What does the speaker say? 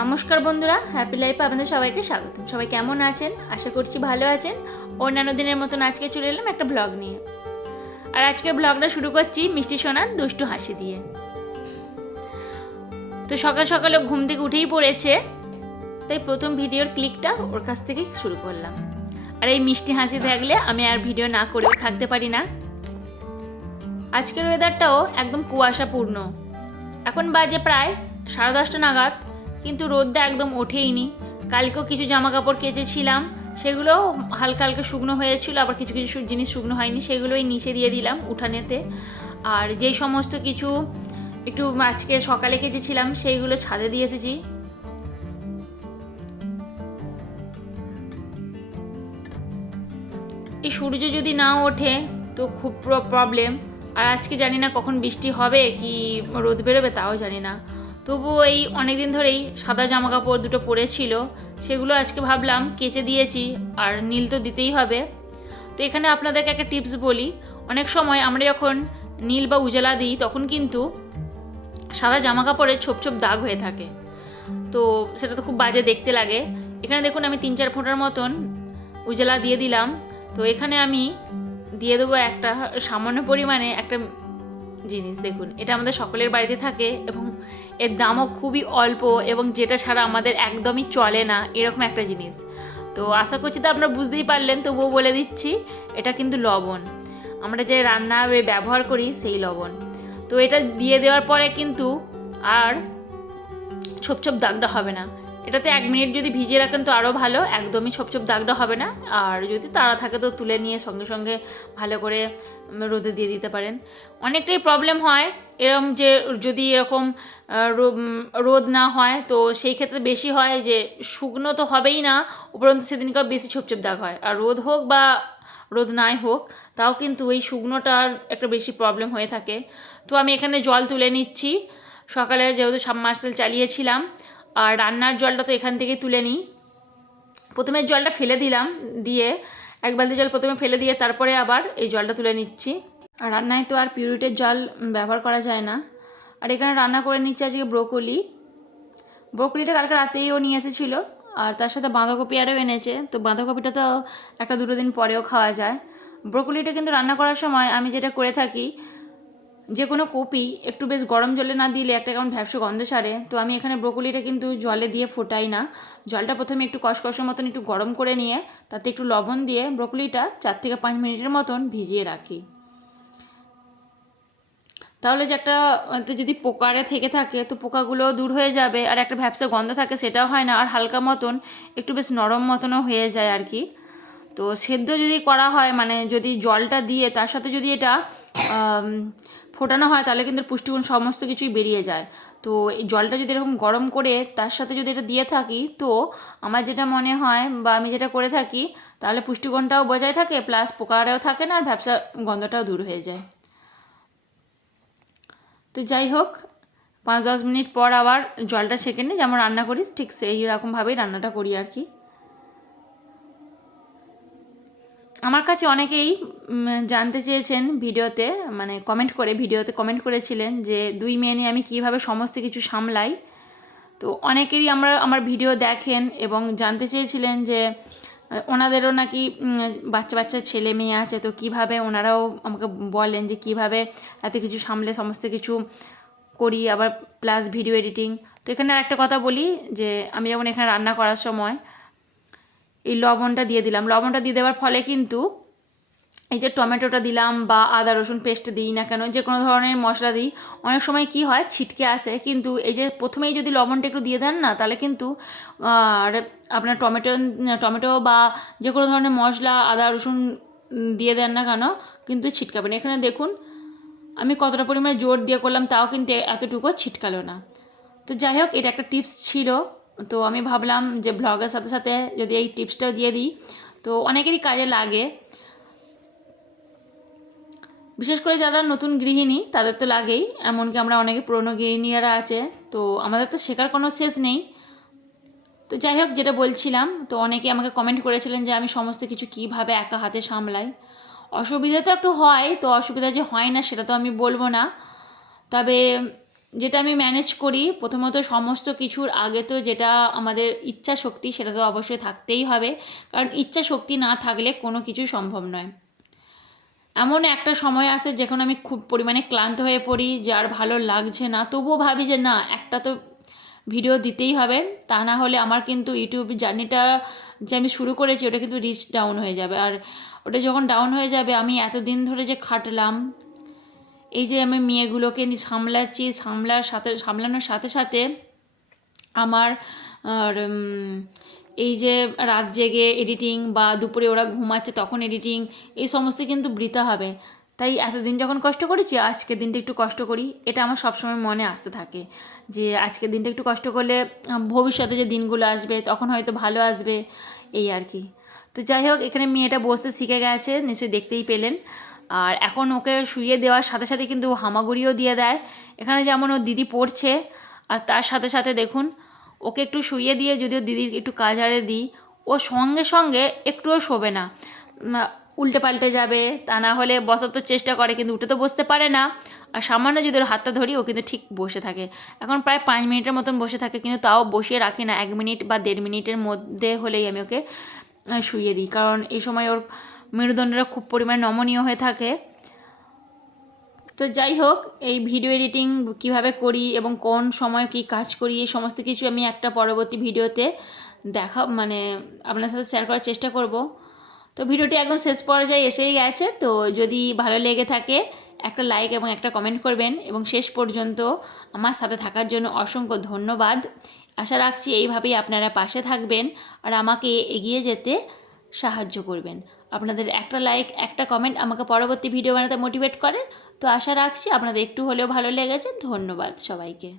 নমস্কার বন্ধুরা, হ্যাপি লাইফে আপনাদের সবাইকে স্বাগত। সবাই কেমন আছেন? আশা করছি ভালো আছেন। অন্যান্য দিনের মতন আজকে চলে এলাম একটা ব্লগ নিয়ে। আর আজকের ব্লগটা শুরু করছি মিষ্টি সোনার দুষ্টু হাসি দিয়ে। তো সকাল সকালে ঘুম থেকে উঠেই পড়েছে, তাই প্রথম ভিডিওর ক্লিকটা ওর কাছ থেকেই শুরু করলাম। আর এই মিষ্টি হাসি থাকলে আমি আর ভিডিও না করেও থাকতে পারি না। আজকের ওয়েদারটাও একদম কুয়াশাপূর্ণ। এখন বাজে প্রায় 10:30 নাগাদ, কিন্তু রোদটা একদম ওঠেইনি। কালকেও কিছু জামা কাপড় কেচেছিলাম, সেগুলো হালকা হালকা শুকনো হয়েছিল, আবার কিছু কিছু জিনিস শুকনো হয়নি, সেগুলোই নিচে দিয়ে দিলাম উঠানেতে। আর যেই সমস্ত কিছু একটু আজকে সকালে কেচেছিলাম সেইগুলো ছাদে দিয়ে এসেছি। এই সূর্য যদি না ওঠে তো খুব প্রবলেম। আর আজকে জানি না কখন বৃষ্টি হবে কি রোদ বেরোবে তাও জানি না। তবুও এই অনেকদিন ধরেই সাদা জামা কাপড় দুটো পরেছিল, সেগুলো আজকে ভাবলাম কেচে দিয়েছি, আর নীল তো দিতেই হবে। তো এখানে আপনাদেরকে একটা টিপস বলি, অনেক সময় আমরা যখন নীল বা উজালা দিই তখন কিন্তু সাদা জামা কাপড়ে ছোপ ছোপ দাগ হয়ে থাকে, তো সেটা তো খুব বাজে দেখতে লাগে। এখানে দেখুন আমি 3-4 ফোঁটার মতন উজালা দিয়ে দিলাম। তো এখানে আমি দিয়ে দেবো একটা সামান্য পরিমাণে একটা জিনিস। দেখুন, এটা আমাদের সকলের বাড়িতে থাকে এবং এর দামও খুবই অল্প, এবং যেটা ছাড়া আমাদের একদমই চলে না, এরকম একটা জিনিস। তো আশা করছি তো আপনারা বুঝতেই পারলেন, তবুও বলে দিচ্ছি, এটা কিন্তু লবণ। আমরা যে রান্না ব্যবহার করি সেই লবণ। তো এটা দিয়ে দেওয়ার পরে কিন্তু আর ছোপ ছোপ দাগটা হবে না। এটাতে 1 মিনিট যদি ভিজিয়ে রাখেন তো আরও ভালো, একদমই ছোপ ছোপ দাগটা হবে না। আর যদি তাড়া থাকে তো তুলে নিয়ে সঙ্গে সঙ্গে ভালো করে রোদে দিয়ে দিতে পারেন। অনেকটাই প্রবলেম হয় এরকম, যে যদি এরকম রোদ না হয় তো সেই ক্ষেত্রে বেশি হয় যে শুকনো তো হবেই না, উপরন্তু সেদিনকার বেশি ছোপ ছোপ দাগ হয়। আর রোদ হোক বা রোদ নাই হোক, তাও কিন্তু ওই শুকনোটার একটা বেশি প্রবলেম হয়ে থাকে। তো আমি এখানে জল তুলে নিচ্ছি। সকালে যেহেতু সাবমার্সেল চালিয়েছিলাম, আর রান্নার জলটা তো এখান থেকে তুলে নিই। প্রথমে জলটা ফেলে দিলাম, দিয়ে 1 বালতি জল প্রথমে ফেলে দিয়ে তারপরে আবার এই জলটা তুলে নিচ্ছি। আর রান্নায় তো আর পিউরিটের জল ব্যবহার করা যায় না। আর এখানে রান্না করে নিচ্ছে আজকে ব্রোকলিটা কালকে রাতেই ও নিয়ে এসেছিলো, আর তার সাথে বাঁধাকপি আরও এনেছে। তো বাঁধাকপিটা তো 1-2 দিন পরেও খাওয়া যায়। ব্রোকলিটা কিন্তু রান্না করার সময় আমি যেটা করে থাকি, যে কোনো কপি একটু বেশ গরম জলে না দিলে একটা কেমন ভ্যাপসা গন্ধ ছাড়ে। তো আমি এখানে ব্রোকলিটা কিন্তু জলে দিয়ে ফোটাই না, জলটা প্রথমে একটু কষকষের মতন একটু গরম করে নিয়ে তাতে একটু লবণ দিয়ে ব্রোকলিটা 4 থেকে 5 মিনিটের মতন ভিজিয়ে রাখি। তাহলে যে একটা যদি পোকারে থেকে থাকে তো পোকাগুলো দূর হয়ে যাবে, আর একটা ভ্যাপসা গন্ধ থাকে সেটাও হয় না, আর হালকা মতন একটু বেশ নরম মতনও হয়ে যায় আর কি। তো সেদ্ধ যদি করা হয়, মানে যদি জলটা দিয়ে তার সাথে যদি এটা ফোটানো হয়, তাহলে কিন্তু পুষ্টিগুণ সমস্ত কিছুই বেরিয়ে যায়। তো এই জলটা যদি এরকম গরম করে তার সাথে যদি এটা দিয়ে থাকি, তো আমার যেটা মনে হয় বা আমি যেটা করে থাকি, তাহলে পুষ্টিগুণটাও বজায় থাকে, প্লাস পোকারাও থাকে না, আর ভ্যাপসা গন্ধটাও দূর হয়ে যায়। তো যাই হোক, 5-10 মিনিট পর আবার জলটা ছেঁকে নিই, যেমন রান্না করি ঠিক সেই রকমভাবেই রান্নাটা করি আর কি। আমার কাছে অনেকেই জানতে চেয়েছেন ভিডিওতে, মানে ভিডিওতে কমেন্ট করেছিলেন যে 2 মেয়ে নিয়ে আমি কীভাবে সমস্ত কিছু সামলাই। তো অনেকেরই আমার ভিডিও দেখেন এবং জানতে চেয়েছিলেন যে ওনাদেরও নাকি বাচ্চা বাচ্চা ছেলে মেয়ে আছে, তো কিভাবে ওনারাও আমাকে বলেন যে কিভাবে এত কিছু সামলে সমস্ত কিছু করি, আবার প্লাস ভিডিও এডিটিং। তো এখানে আর একটা কথা বলি, যে আমি যেমন এখানে রান্না করার সময় এই লবণটা দিয়ে দিলাম। লবণটা দিয়ে দেওয়ার ফলে কিন্তু এই যে টমেটোটা দিলাম বা আদা রসুন পেস্ট দিই না কেন, যে কোনো ধরনের মশলা দিই, অনেক সময় কি হয় ছিটকে আসে। কিন্তু এই যে প্রথমেই যদি লবণটা একটু দিয়ে দেন না, তাহলে কিন্তু আপনার টমেটো বা যে কোনো ধরনের মশলা আদা রসুন দিয়ে দেন না কেন, কিন্তু ছিটকাবে না। এখানে দেখুন আমি কতটা পরিমাণে জোর দিয়ে করলাম, তাও কিন্তু এতটুকু ছিটকালো না। তো যাই হোক, এটা একটা টিপস ছিল। তো আমি ভাবলাম যে ব্লগের সাথে সাথে যদি এই টিপসটাও দিয়ে দিই, তো অনেকেরই কাজে লাগে। বিশেষ করে যারা নতুন গৃহিণী তাদের তো লাগেই, এমনকি আমরা অনেকে পুরনো গৃহিণীরা আছে, তো আমাদের তো শেখার কোনো শেষ নেই। তো যাই হোক, যেটা বলছিলাম, তো অনেকে আমাকে কমেন্ট করেছিলেন যে আমি সমস্ত কিছু কীভাবে একা হাতে সামলাই। অসুবিধা তো একটু হয়, তো অসুবিধা যে হয় না সেটা তো আমি বলবো না, তবে যেটা আমি ম্যানেজ করি প্রথমত সমস্ত কিছুর আগে তো যেটা আমাদের ইচ্ছা শক্তি সেটা তো অবশ্যই থাকতেই হবে, কারণ ইচ্ছা শক্তি না থাকলে কোনো কিছু সম্ভব নয়। এমন একটা সময় আসে যখন আমি খুব পরিমাণে ক্লান্ত হয়ে পড়ি, যে আর ভালো লাগছে না, তবুও ভাবি যে না, একটা তো ভিডিও দিতেই হবে, তা না হলে আমার কিন্তু ইউটিউব জার্নিটা যে আমি শুরু করেছি ওটা কিন্তু রিচ ডাউন হয়ে যাবে। আর ওটা যখন ডাউন হয়ে যাবে, আমি এতদিন ধরে যে খাটলাম, এই যে আমি মেয়েগুলোকে সামলাচ্ছি, সামলানোর সাথে সাথে আমার আর এই যে রাত জেগে এডিটিং বা দুপুরে ওরা ঘুমাচ্ছে তখন এডিটিং, এই সমস্ত কিন্তু বৃথা হবে। তাই এতদিন যখন কষ্ট করেছি, আজকের দিনটা একটু কষ্ট করি, এটা আমার সবসময় মনে আসতে থাকে যে আজকের দিনটা একটু কষ্ট করলে ভবিষ্যতে যে দিনগুলো আসবে তখন হয়তো ভালো আসবে, এই আর কি। তো যাই হোক, এখানে মেয়েটা বসতে শিখে গেছে, নিশ্চয়ই দেখতেই পেলেন। আর এখন ওকে শুইয়ে দেওয়ার সাথে সাথে কিন্তু ও হামাগুড়িও দিয়ে দেয়। এখানে যেমন ও দিদি পড়ছে, আর তার সাথে সাথে দেখুন ওকে একটু শুইয়ে দিয়ে যদিও দিদির একটু কাজ আরে দিই, ও সঙ্গে সঙ্গে একটুও শোবে না, উল্টে পাল্টে যাবে, তা না হলে বসার তো চেষ্টা করে কিন্তু উঠে তো বসতে পারে না। আর সামান্য যদি ওর হাতটা ধরি ও কিন্তু ঠিক বসে থাকে। এখন প্রায় 5 মিনিটের মতন বসে থাকে, কিন্তু তাও বসিয়ে রাখি না, 1 মিনিট বা 1.5 মিনিটের মধ্যে হলেই আমি ওকে শুইয়ে দিই, কারণ এই সময় ওর মেরুদণ্ডটা খুব পরিমাণে নমনীয় হয়ে থাকে। তো যাই হোক, এই ভিডিও এডিটিং কিভাবে করি এবং কোন সময় কী কাজ করি, এই সমস্ত কিছু আমি একটা পরবর্তী ভিডিওতে আপনার সাথে শেয়ার করার চেষ্টা করব। তো ভিডিওটি একদম শেষ পর্যায়ে এসেই গেছে, তো যদি ভালো লেগে থাকে একটা লাইক এবং একটা কমেন্ট করবেন, এবং শেষ পর্যন্ত আমার সাথে থাকার জন্য অসংখ্য ধন্যবাদ। আশা রাখছি এইভাবেই আপনারা পাশে থাকবেন আর আমাকে এগিয়ে যেতে সাহায্য করবেন। আপনাদের একটা লাইক একটা কমেন্ট আমাকে পরবর্তী ভিডিও বানাতে মোটিভেট করে। তো আশা রাখছি আপনাদের একটু হলেও ভালো লেগেছে। ধন্যবাদ সবাইকে।